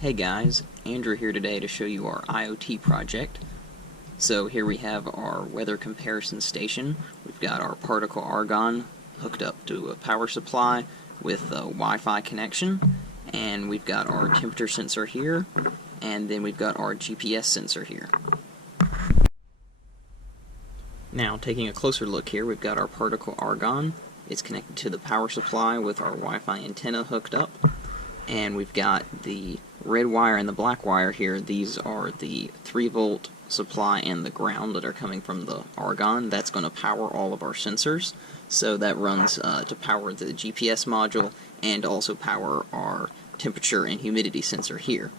Hey guys, Andrew here today to show you our IoT project. So here we have our weather comparison station. We've got our Particle Argon hooked up to a power supply with a Wi-Fi connection, and we've got our temperature sensor here, and then we've got our GPS sensor here. Now, taking a closer look here, we've got our Particle Argon. It's connected to the power supply with our Wi-Fi antenna hooked up, and we've got the red wire and the black wire here. These are the 3-volt supply and the ground that are coming from the Argon. That's going to power all of our sensors. So that runs to power the GPS module and also power our temperature and humidity sensor here.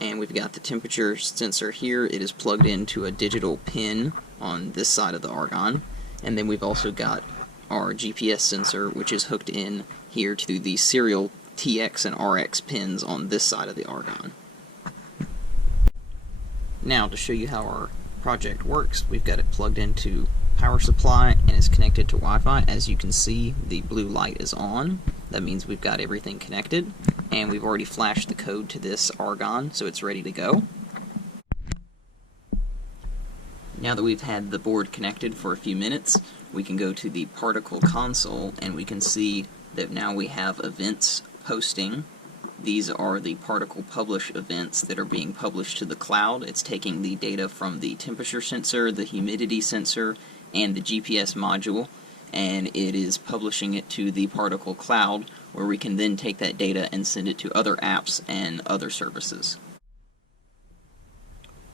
And we've got the temperature sensor here. It is plugged into a digital pin on this side of the Argon. And then we've also got our GPS sensor, which is hooked in here to the serial TX and RX pins on this side of the Argon. Now, to show you how our project works, we've got it plugged into power supply and it's connected to Wi-Fi. As you can see, the blue light is on. That means we've got everything connected, and we've already flashed the code to this Argon, so it's ready to go. Now that we've had the board connected for a few minutes, we can go to the particle console and we can see that now we have events posting. These are the particle publish events that are being published to the cloud. It's taking the data from the temperature sensor, the humidity sensor, and the GPS module, and it is publishing it to the particle cloud, where we can then take that data and send it to other apps and other services.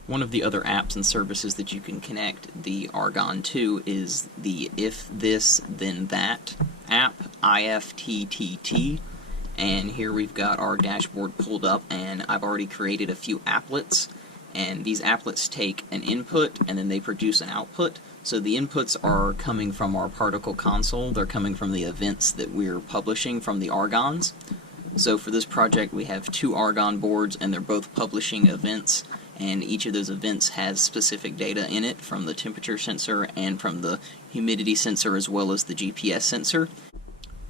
One of the other apps and services that you can connect the Argon to is the If This Then That app, IFTTT. And here we've got our dashboard pulled up, and I've already created a few applets, and these applets take an input and then they produce an output. So the inputs are coming from our particle console. They're coming from the events that we're publishing from the Argons. So for this project we have 2 Argon boards, and they're both publishing events, and each of those events has specific data in it from the temperature sensor and from the humidity sensor as well as the GPS sensor.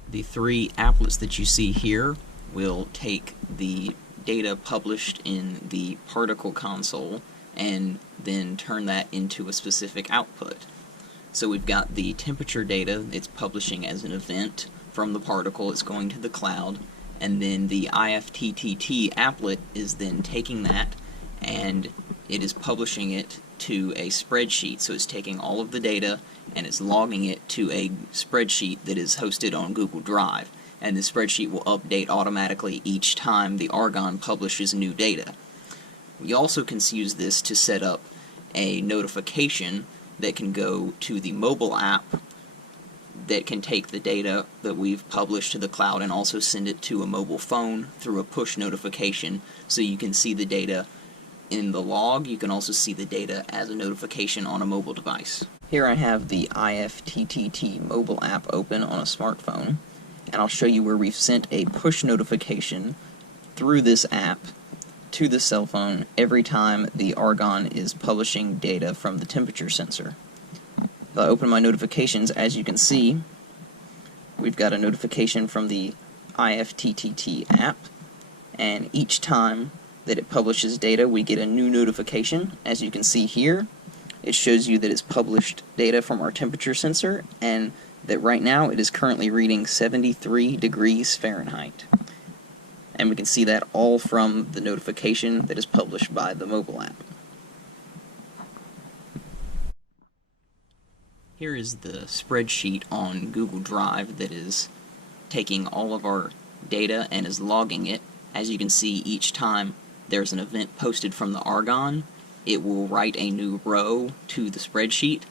The 3 applets that you see here will take the data published in the particle console and then turn that into a specific output. So we've got the temperature data. It's publishing as an event from the particle. It's going to the cloud, and then the IFTTT applet is then taking that and it is publishing it to a spreadsheet. So it's taking all of the data and it's logging it to a spreadsheet that is hosted on Google Drive, and the spreadsheet will update automatically each time the Argon publishes new data. We also can use this to set up a notification that can go to the mobile app that can take the data that we've published to the cloud and also send it to a mobile phone through a push notification, so you can see the data in the log. You can also see the data as a notification on a mobile device. Here I have the IFTTT mobile app open on a smartphone, and I'll show you where we've sent a push notification through this app to the cell phone every time the Argon is publishing data from the temperature sensor. If I open my notifications, as you can see, we've got a notification from the IFTTT app, and each time that it publishes data, we get a new notification. As you can see here, it shows you that it's published data from our temperature sensor, and that right now it is currently reading 73 degrees Fahrenheit. And we can see that all from the notification that is published by the mobile app. Here is the spreadsheet on Google Drive that is taking all of our data and is logging it. As you can see, each time there's an event posted from the Argon, it will write a new row to the spreadsheet,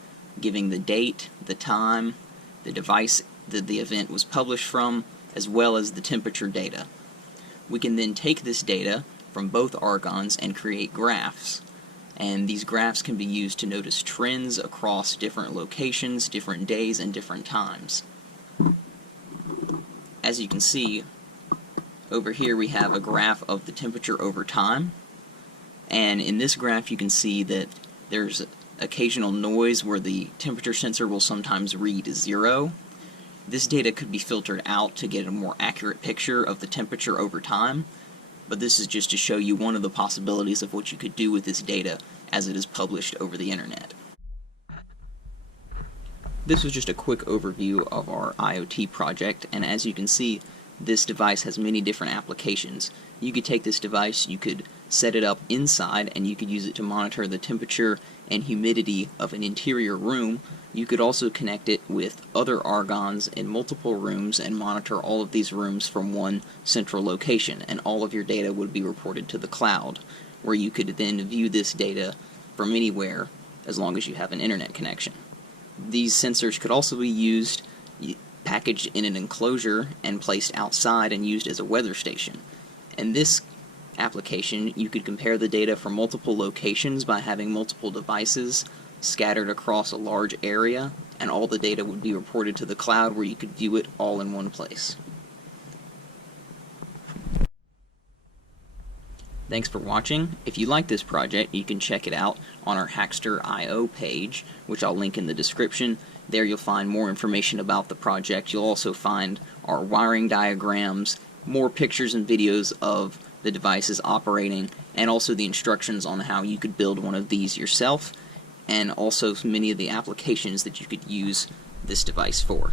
giving the date, the time, the device that the event was published from, as well as the temperature data. We can then take this data from both Argons and create graphs. And these graphs can be used to notice trends across different locations, different days, and different times. As you can see, over here we have a graph of the temperature over time, and in this graph you can see that there's occasional noise where the temperature sensor will sometimes read 0. This data could be filtered out to get a more accurate picture of the temperature over time, but this is just to show you one of the possibilities of what you could do with this data as it is published over the internet. This was just a quick overview of our IoT project, and as you can see, this device has many different applications. You could take this device, you could set it up inside, and you could use it to monitor the temperature and humidity of an interior room. You could also connect it with other argons in multiple rooms and monitor all of these rooms from one central location, and all of your data would be reported to the cloud, where you could then view this data from anywhere as long as you have an internet connection. These sensors could also be used, packaged in an enclosure and placed outside and used as a weather station. In this application, you could compare the data from multiple locations by having multiple devices scattered across a large area, and all the data would be reported to the cloud where you could view it all in one place. Thanks for watching. If you like this project, you can check it out on our Hackster.io page, which I'll link in the description. There you'll find more information about the project. You'll also find our wiring diagrams, more pictures and videos of the devices operating, and also the instructions on how you could build one of these yourself, and also many of the applications that you could use this device for.